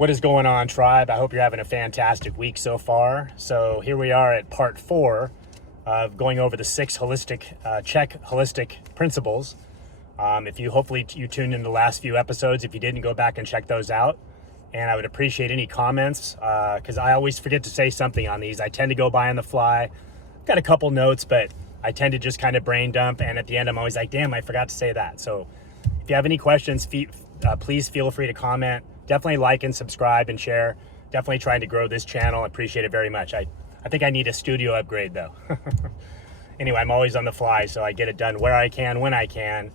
What is going on, tribe? I hope you're having a fantastic week so far. So here we are at part 4 of going over the 6 holistic principles. If you hopefully you tuned in the last few episodes. If you didn't, go back and check those out. And I would appreciate any comments because I always forget to say something on these. I tend to go by on the fly. I've got a couple notes, but I tend to just kind of brain dump. And at the end, I'm always like, damn, I forgot to say that. So if you have any questions, please feel free to comment. Definitely like and subscribe and share. Definitely trying to grow this channel. I appreciate it very much. I think I need a studio upgrade though. Anyway, I'm always on the fly, so I get it done where I can, when I can.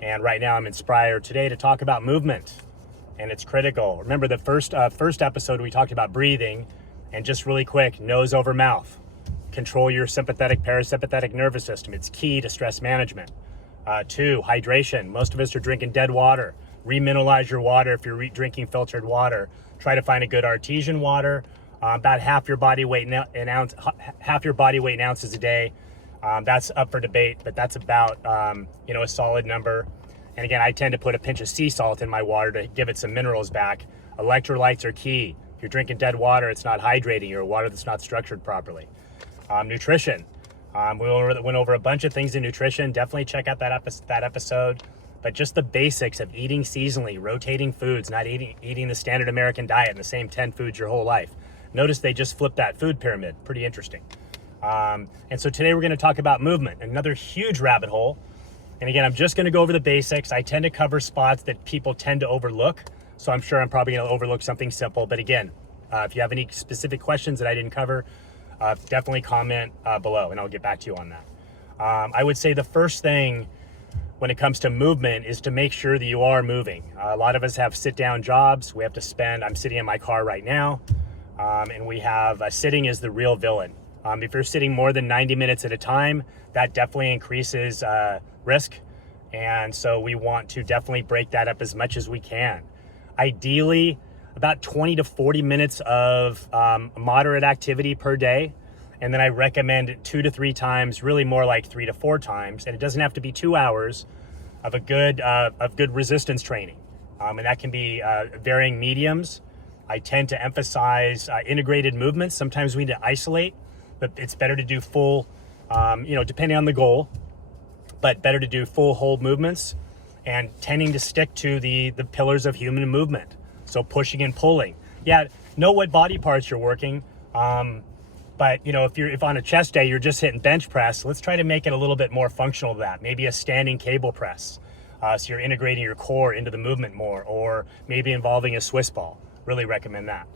And right now I'm inspired today to talk about movement, and it's critical. Remember the first episode we talked about breathing, and just really quick, nose over mouth. Control your sympathetic, parasympathetic nervous system. It's key to stress management. 2, hydration. Most of us are drinking dead water. Remineralize your water if you're drinking filtered water. Try to find a good artesian water. About half your body weight in ounces a day. That's up for debate, but that's about a solid number. And again, I tend to put a pinch of sea salt in my water to give it some minerals back. Electrolytes are key. If you're drinking dead water, it's not hydrating. You're water that's not structured properly. Nutrition. We went over a bunch of things in nutrition. Definitely check out that episode. But just the basics of eating seasonally, rotating foods, not eating the standard American diet and the same 10 foods your whole life. Notice they just flipped that food pyramid. Pretty interesting. And so today we're going to talk about movement, another huge rabbit hole. And again, I'm just going to go over the basics. I tend to cover spots that people tend to overlook. So I'm sure I'm probably going to overlook something simple. But again, if you have any specific questions that I didn't cover, definitely comment below and I'll get back to you on that. I would say the first thing when it comes to movement is to make sure that you are moving. A lot of us have sit-down jobs. We have to spend, I'm sitting in my car right now, and we have sitting is the real villain. If you're sitting more than 90 minutes at a time, that definitely increases risk. And so we want to definitely break that up as much as we can. Ideally, about 20 to 40 minutes of moderate activity per day. And then I recommend 2 to 3 times, really more like 3 to 4 times. And it doesn't have to be 2 hours of a good resistance training. And that can be varying mediums. I tend to emphasize integrated movements. Sometimes we need to isolate, but it's better to do full, depending on the goal, but better to do full whole movements and tending to stick to the pillars of human movement. So pushing and pulling. Yeah, know what body parts you're working. But if on a chest day, you're just hitting bench press, let's try to make it a little bit more functional to that. Maybe a standing cable press. So you're integrating your core into the movement more, or maybe involving a Swiss ball. Really recommend that.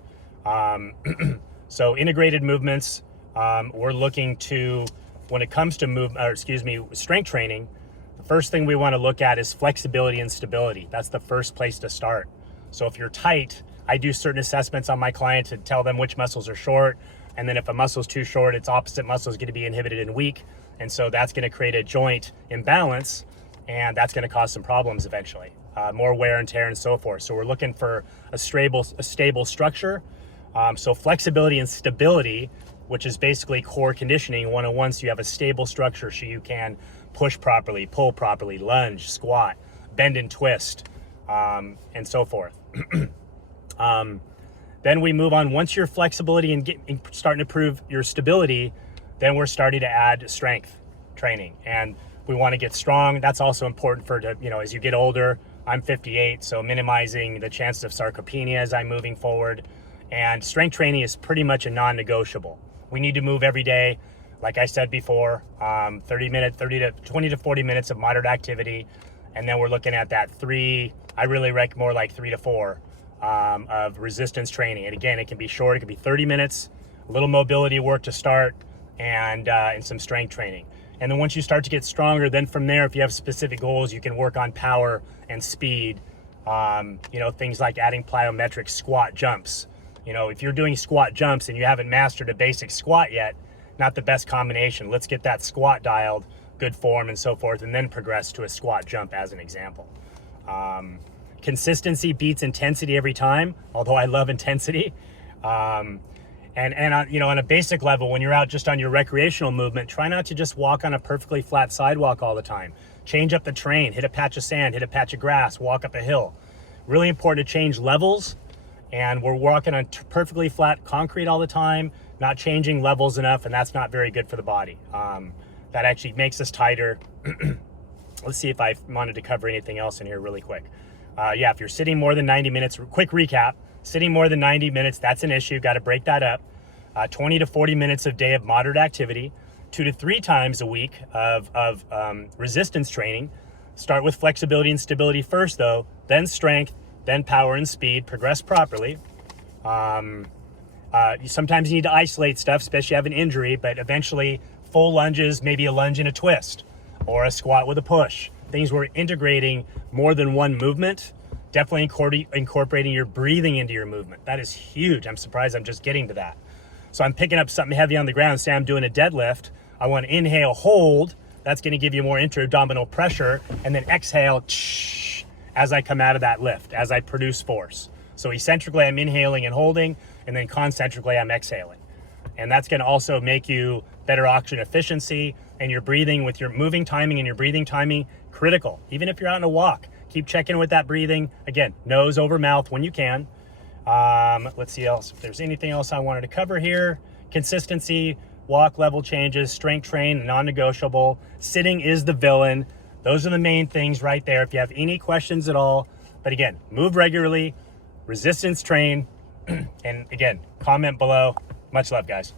So integrated movements, we're looking to, when it comes to strength training, the first thing we want to look at is flexibility and stability. That's the first place to start. So if you're tight, I do certain assessments on my client to tell them which muscles are short. And then if a muscle's too short, its opposite muscle is going to be inhibited and weak. And so that's going to create a joint imbalance, and that's going to cause some problems eventually. More wear and tear and so forth. So we're looking for a stable structure. So flexibility and stability, which is basically core conditioning 101. So you have a stable structure so you can push properly, pull properly, lunge, squat, bend and twist, and so forth. Then we move on. Once your flexibility and starting to improve your stability, then we're starting to add strength training. And we want to get strong. That's also important as you get older. I'm 58, so minimizing the chances of sarcopenia as I'm moving forward. And strength training is pretty much a non-negotiable. We need to move every day. Like I said before, 20 to 40 minutes of moderate activity. And then we're looking at that I really recommend more like 3 to 4. Of resistance training. And again, it can be short, it can be 30 minutes, a little mobility work to start, and some strength training. And then once you start to get stronger, then from there, if you have specific goals, you can work on power and speed. Things like adding plyometric squat jumps. If you're doing squat jumps and you haven't mastered a basic squat yet, not the best combination. Let's get that squat dialed, good form and so forth, and then progress to a squat jump as an example. Consistency beats intensity every time, although I love intensity. And on a basic level, when you're out just on your recreational movement, try not to just walk on a perfectly flat sidewalk all the time. Change up the terrain, hit a patch of sand, hit a patch of grass, walk up a hill. Really important to change levels and we're walking on perfectly flat concrete all the time, not changing levels enough, and that's not very good for the body. That actually makes us tighter. Let's see if I wanted to cover anything else in here really quick. Yeah, if you're sitting more than 90 minutes, quick recap, sitting more than 90 minutes, that's an issue, got to break that up. 20 to 40 minutes a day of moderate activity, 2 to 3 times a week of resistance training. Start with flexibility and stability first though, then strength, then power and speed, progress properly. Sometimes you need to isolate stuff, especially if you have an injury, but eventually full lunges, maybe a lunge and a twist, or a squat with a push. Things where integrating more than one movement, definitely incorporating your breathing into your movement. That is huge. I'm surprised I'm just getting to that. So I'm picking up something heavy on the ground, say I'm doing a deadlift. I want to inhale, hold. That's going to give you more intra-abdominal pressure, and then exhale as I come out of that lift, as I produce force. So eccentrically, I'm inhaling and holding, and then concentrically, I'm exhaling. And that's going to also make you better oxygen efficiency, and your breathing with your moving timing and your breathing timing, critical. Even if you're out on a walk, keep checking with that breathing. Again, nose over mouth when you can. Let's see else if there's anything else I wanted to cover here. Consistency, walk level changes, strength train, non-negotiable. Sitting is the villain. Those are the main things right there. If you have any questions at all, but again, move regularly, resistance train, and again, comment below. Much love, guys.